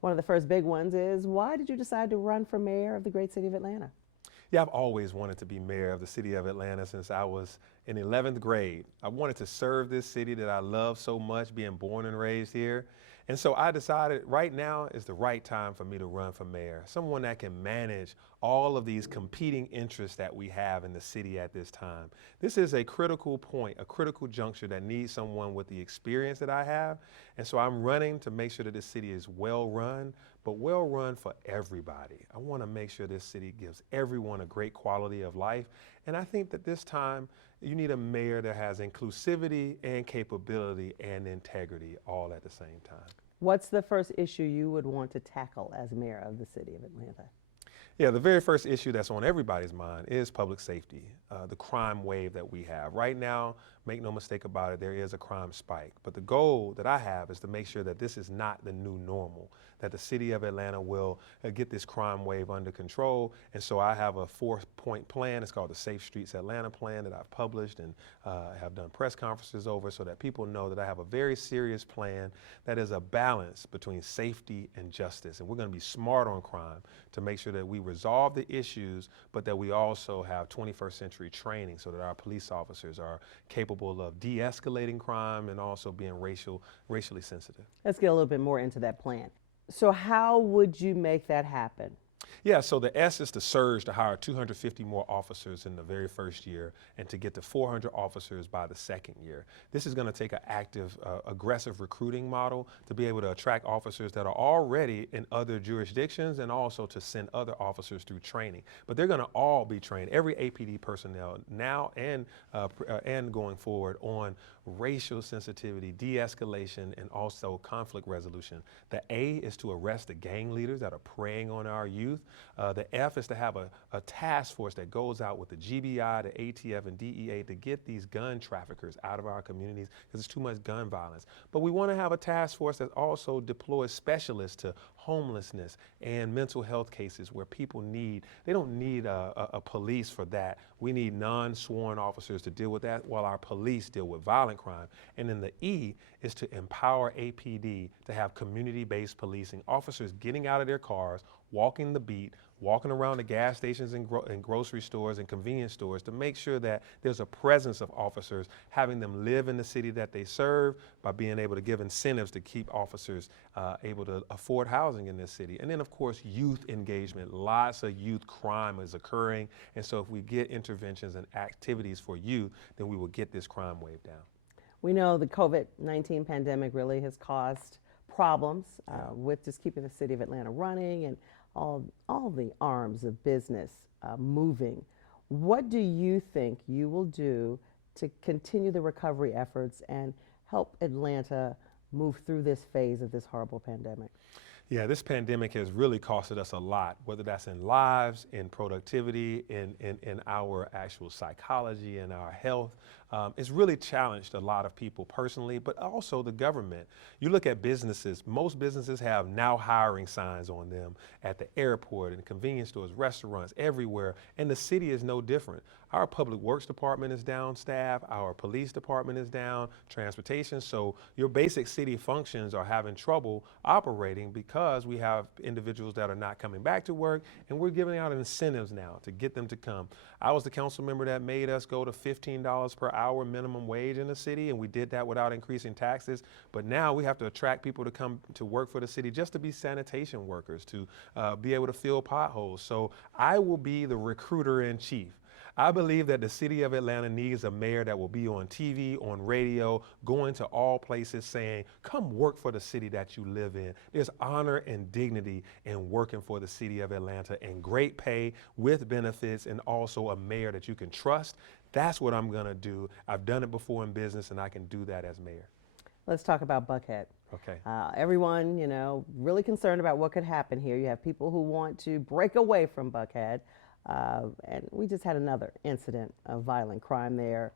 One of the first big ones is, why did you decide to run for mayor of the great city of Atlanta? Yeah, I've always wanted to be mayor of the city of Atlanta since I was in 11th grade. I wanted to serve this city that I love so much, being born and raised here. And so I decided right now is the right time for me to run for mayor, someone that can manage all of these competing interests that we have in the city at this time. This is a critical point, a critical juncture that needs someone with the experience that I have. And so I'm running to make sure that this city is well run, but well run for everybody. I want to make sure this city gives everyone a great quality of life. And I think that this time you need a mayor that has inclusivity and capability and integrity all at the same time. What's the first issue you would want to tackle as mayor of the city of Atlanta? Yeah, the very first issue that's on everybody's mind is public safety, the crime wave that we have. Right now, make no mistake about it, there is a crime spike. But the goal that I have is to make sure that this is not the new normal, that the city of Atlanta will get this crime wave under control. And so I have a 4-point plan. It's called the Safe Streets Atlanta plan that I've published and have done press conferences over so that people know that I have a very serious plan that is a balance between safety and justice. And we're going to be smart on crime to make sure that we resolve the issues, but that we also have 21st century training so that our police officers are capable of de-escalating crime and also being racially sensitive. Let's get a little bit more into that plan. So how would you make that happen? Yeah, so the S is to surge to hire 250 more officers in the very first year and to get to 400 officers by the second year. This is going to take an active, aggressive recruiting model to be able to attract officers that are already in other jurisdictions and also to send other officers through training. But they're going to all be trained, every APD personnel now and going forward, on racial sensitivity, de-escalation, and also conflict resolution. The A is to arrest the gang leaders that are preying on our youth. The F is to have a task force that goes out with the GBI, the ATF, and DEA to get these gun traffickers out of our communities because there's too much gun violence. But we want to have a task force that also deploys specialists to homelessness and mental health cases where people they don't need a police for that. We need non-sworn officers to deal with that while our police deal with violent crime. And then the E is to empower APD to have community-based policing, officers getting out of their cars, walking the beat, walking around the gas stations and grocery stores and convenience stores to make sure that there's a presence of officers, having them live in the city that they serve by being able to give incentives to keep officers able to afford housing in this city. And then, of course, youth engagement. Lots of youth crime is occurring. And so if we get interventions and activities for youth, then we will get this crime wave down. We know the COVID-19 pandemic really has caused problems with just keeping the city of Atlanta running and all the arms of business moving. What do you think you will do to continue the recovery efforts and help Atlanta move through this phase of this horrible pandemic? Yeah, this pandemic has really costed us a lot, whether that's in lives, in productivity, in our actual psychology, in our health. It's really challenged a lot of people personally, but also the government. You look at businesses, most businesses have now hiring signs on them at the airport and convenience stores, restaurants, everywhere, and the city is no different. Our public works department is down staff, our police department is down, transportation, so your basic city functions are having trouble operating because we have individuals that are not coming back to work, and we're giving out incentives now to get them to come. I was the council member that made us go to $15 per hour minimum wage in the city, and we did that without increasing taxes. But now we have to attract people to come to work for the city just to be sanitation workers, to be able to fill potholes. So I will be the recruiter in chief. I believe that the city of Atlanta needs a mayor that will be on TV, on radio, going to all places saying, come work for the city that you live in. There's honor and dignity in working for the city of Atlanta, and great pay with benefits, and also a mayor that you can trust. That's what I'm gonna do. I've done it before in business, and I can do that as mayor. Let's talk about Buckhead. Okay. Everyone, really concerned about what could happen here. You have people who want to break away from Buckhead. And we just had another incident of violent crime there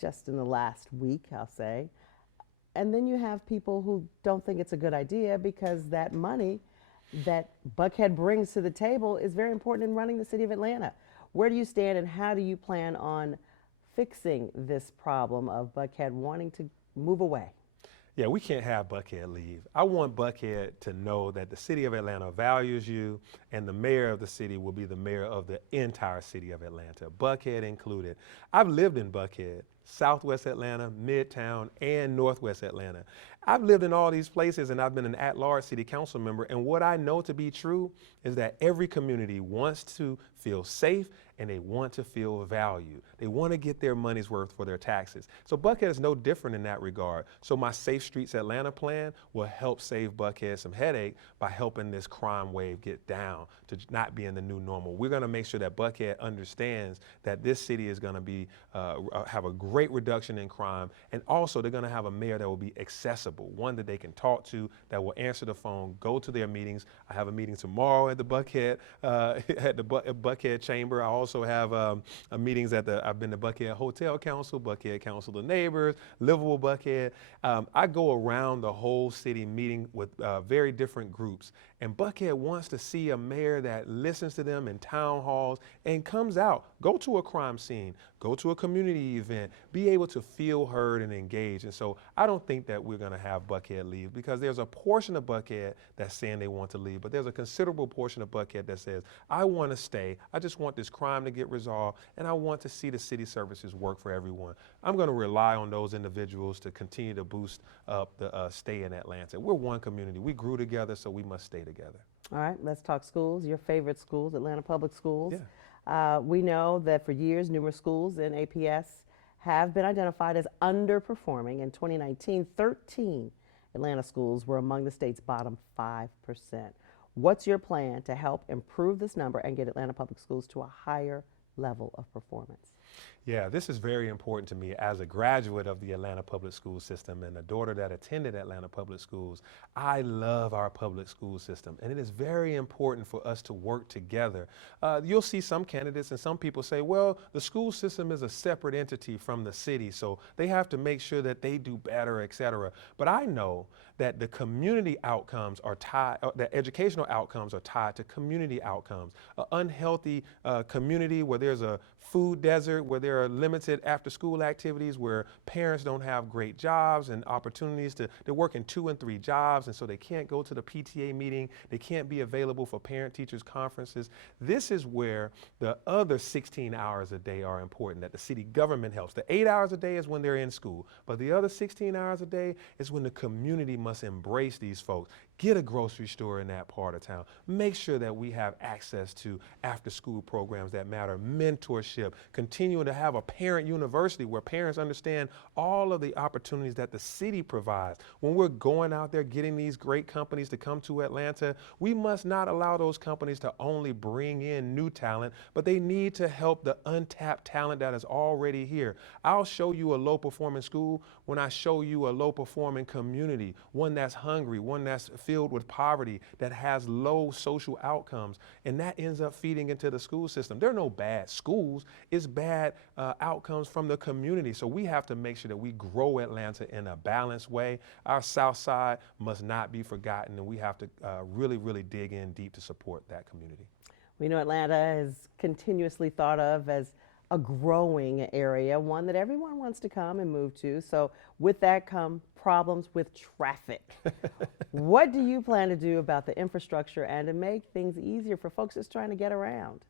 just in the last week, I'll say. And then you have people who don't think it's a good idea because that money that Buckhead brings to the table is very important in running the city of Atlanta. Where do you stand, and how do you plan on fixing this problem of Buckhead wanting to move away? Yeah, we can't have Buckhead leave. I want Buckhead to know that the city of Atlanta values you, and the mayor of the city will be the mayor of the entire city of Atlanta, Buckhead included. I've lived in Buckhead, Southwest Atlanta, Midtown, and Northwest Atlanta. I've lived in all these places, and I've been an at-large city council member, and what I know to be true is that every community wants to feel safe and they want to feel valued. They want to get their money's worth for their taxes. So Buckhead is no different in that regard. So my Safe Streets Atlanta plan will help save Buckhead some headache by helping this crime wave get down to not being the new normal. We're going to make sure that Buckhead understands that this city is going to be have a great reduction in crime, and also they're going to have a mayor that will be accessible, one that they can talk to, that will answer the phone, go to their meetings. I have a meeting tomorrow at the Buckhead Buckhead Chamber. I also have meetings at I've been to Buckhead Hotel Council, Buckhead Council of Neighbors, Livable Buckhead. I go around the whole city meeting with very different groups. And Buckhead wants to see a mayor that listens to them in town halls and comes out, go to a crime scene, go to a community event, be able to feel heard and engage. And so I don't think that we're going to have Buckhead leave, because there's a portion of Buckhead that's saying they want to leave, but there's a considerable portion of Buckhead that says, I want to stay. I just want this crime to get resolved, and I want to see the city services work for everyone. I'm going to rely on those individuals to continue to boost up the stay in Atlanta. We're one community. We grew together, so we must stay together. All right, let's talk schools. Your favorite schools, Atlanta Public Schools. Yeah. We know that for years, numerous schools in APS have been identified as underperforming. In 2019, 13 Atlanta schools were among the state's bottom 5%. What's your plan to help improve this number and get Atlanta Public Schools to a higher level of performance? Yeah, this is very important to me as a graduate of the Atlanta Public School System and a daughter that attended Atlanta Public Schools. I love our public school system, and it is very important for us to work together. You'll see some candidates and some people say, well, the school system is a separate entity from the city, so they have to make sure that they do better, et cetera. But I know that the community outcomes are tied, the educational outcomes are tied to community outcomes. An unhealthy community where there's a food desert, where there are limited after-school activities, where parents don't have great jobs and opportunities they're working 2 and 3 jobs, and so they can't go to the PTA meeting, they can't be available for parent-teachers conferences. This is where the other 16 hours a day are important, that the city government helps. The 8 hours a day is when they're in school, but the other 16 hours a day is when the community must embrace these folks. Get a grocery store in that part of town. Make sure that we have access to after-school programs that matter, mentorship, continuing to have a parent university where parents understand all of the opportunities that the city provides. When we're going out there getting these great companies to come to Atlanta, we must not allow those companies to only bring in new talent, but they need to help the untapped talent that is already here. I'll show you a low-performing school when I show you a low-performing community, one that's hungry, one that's filled with poverty, that has low social outcomes, and that ends up feeding into the school system. There are no bad schools, it's bad outcomes from the community. So we have to make sure that we grow Atlanta in a balanced way. Our South Side must not be forgotten, and we have to really, really dig in deep to support that community. We know Atlanta is continuously thought of as a growing area, one that everyone wants to come and move to. So with that come problems with traffic. What do you plan to do about the infrastructure and to make things easier for folks just trying to get around?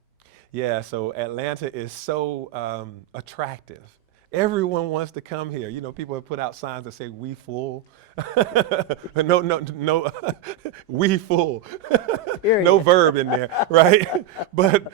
Yeah, so Atlanta is so attractive. Everyone wants to come here. You know, people have put out signs that say, we full. No, we full. No verb in there, right? But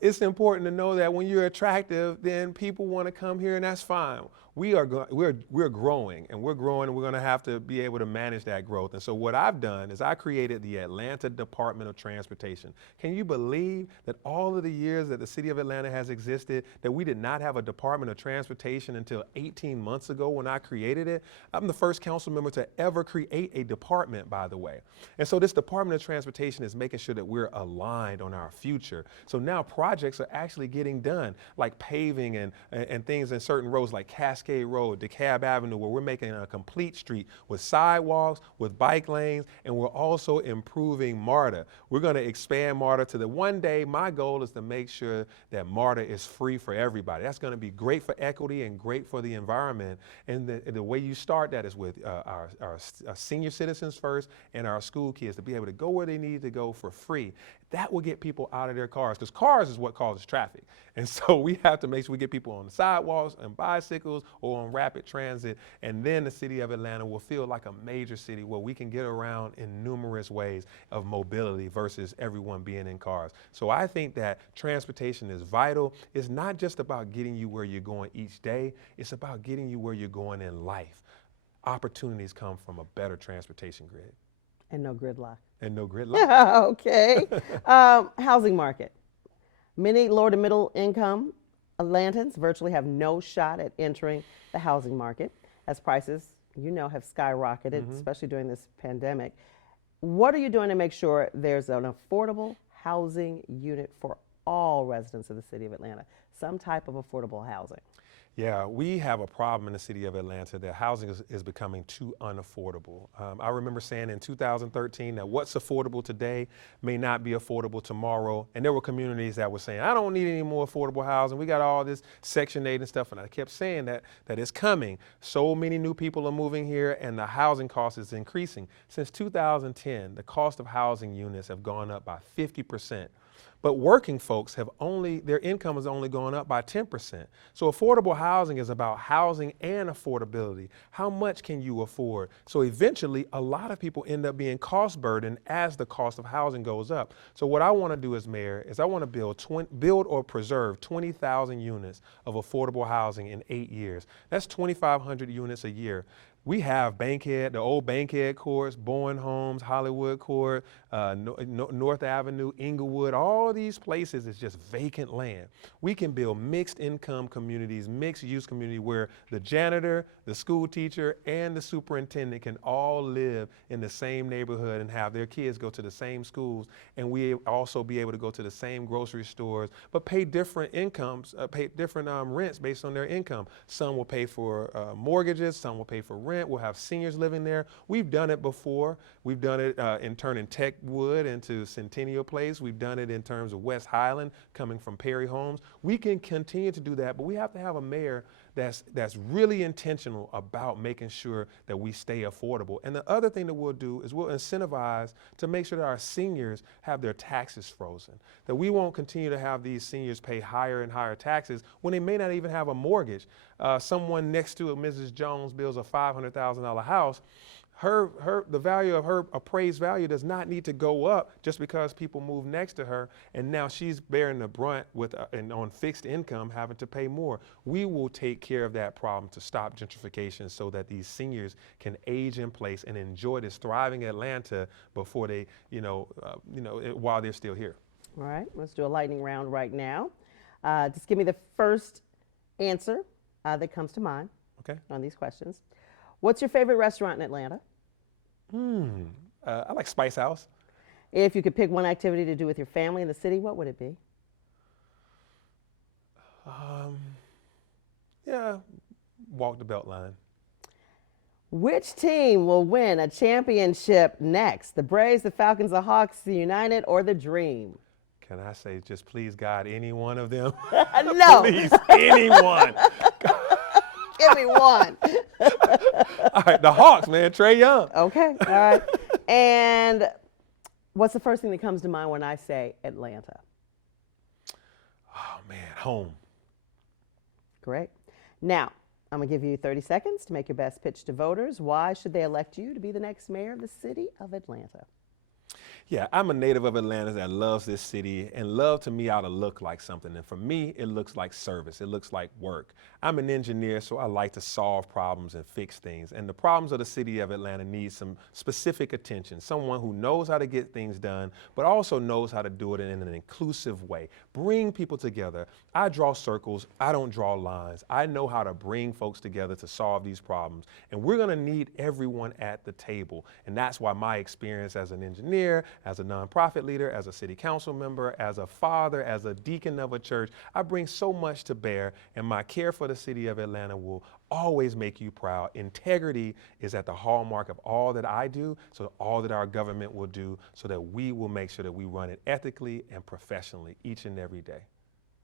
it's important to know that when you're attractive, then people want to come here, and that's fine. We're growing, and we're going to have to be able to manage that growth. And so what I've done is I created the Atlanta Department of Transportation. Can you believe that all of the years that the city of Atlanta has existed, that we did not have a Department of Transportation until 18 months ago when I created it? I'm the first council member to ever create a department, by the way. And so this Department of Transportation is making sure that we're aligned on our future. So now projects are actually getting done, like paving and things in certain roads like Cascade Cascade Road, DeKalb Avenue, where we're making a complete street with sidewalks, with bike lanes, and we're also improving MARTA. We're going to expand MARTA to the one day. My goal is to make sure that MARTA is free for everybody. That's going to be great for equity and great for the environment. And the way you start that is with our senior citizens first and our school kids to be able to go where they need to go for free. That will get people out of their cars, because cars is what causes traffic. And so we have to make sure we get people on the sidewalks and bicycles or on rapid transit. And then the city of Atlanta will feel like a major city where we can get around in numerous ways of mobility versus everyone being in cars. So I think that transportation is vital. It's not just about getting you where you're going each day. It's about getting you where you're going in life. Opportunities come from a better transportation grid. And no gridlock. And no gridlock. Okay. Housing market. Many lower to middle income Atlantans virtually have no shot at entering the housing market as prices, have skyrocketed, especially during this pandemic. What are you doing to make sure there's an affordable housing unit for all residents of the city of Atlanta? Some type of affordable housing. Yeah, we have a problem in the city of Atlanta that housing is becoming too unaffordable. I remember saying in 2013 that what's affordable today may not be affordable tomorrow. And there were communities that were saying, I don't need any more affordable housing. We got all this Section 8 and stuff. And I kept saying that it's coming. So many new people are moving here and the housing cost is increasing. Since 2010, the cost of housing units have gone up by 50%. But working folks their income has only gone up by 10%. So affordable housing is about housing and affordability. How much can you afford? So eventually, a lot of people end up being cost burdened as the cost of housing goes up. So what I want to do as mayor is I want to build or preserve 20,000 units of affordable housing in 8 years. That's 2,500 units a year. We have Bankhead, the old Bankhead courts, Bowen Homes, Hollywood Court, North Avenue, Inglewood. All these places is just vacant land. We can build mixed income communities, mixed use community where the janitor, the school teacher, and the superintendent can all live in the same neighborhood and have their kids go to the same schools. And we also be able to go to the same grocery stores, but pay different incomes, pay different rents based on their income. Some will pay for mortgages, some will pay for rent. We'll have seniors living there. We've done it before. We've done it in turning Techwood into Centennial Place. We've done it in terms of West Highland coming from Perry Homes. We can continue to do that, but we have to have a mayor that's really intentional about making sure that we stay affordable. And the other thing that we'll do is we'll incentivize to make sure that our seniors have their taxes frozen, that we won't continue to have these seniors pay higher and higher taxes when they may not even have a mortgage. Someone next to Mrs. Jones builds a $500,000 house. The value of her appraised value does not need to go up just because people move next to her, and now she's bearing the brunt and on fixed income having to pay more. We will take care of that problem to stop gentrification so that these seniors can age in place and enjoy this thriving Atlanta before they, while they're still here. All right, let's do a lightning round right now. Just give me the first answer that comes to mind on these questions. What's your favorite restaurant in Atlanta? I like Spice House. If you could pick one activity to do with your family in the city, what would it be? Walk the Beltline. Which team will win a championship next? The Braves, the Falcons, the Hawks, the United, or the Dream? Can I say just please God, any one of them? No. Please, anyone. Give me one. All right, the Hawks, man, Trae Young. Okay, all right. And what's the first thing that comes to mind when I say Atlanta? Oh, man, home. Great. Now, I'm going to give you 30 seconds to make your best pitch to voters. Why should they elect you to be the next mayor of the city of Atlanta? Yeah, I'm a native of Atlanta that loves this city, and love to me ought to look like something. And for me, it looks like service. It looks like work. I'm an engineer, so I like to solve problems and fix things. And the problems of the city of Atlanta need some specific attention. Someone who knows how to get things done, but also knows how to do it in an inclusive way. Bring people together. I draw circles. I don't draw lines. I know how to bring folks together to solve these problems. And we're going to need everyone at the table. And that's why my experience as an engineer, as a nonprofit leader, as a city council member, as a father, as a deacon of a church. I bring so much to bear, and my care for the city of Atlanta will always make you proud. Integrity is at the hallmark of all that I do, so all that our government will do, so that we will make sure that we run it ethically and professionally each and every day.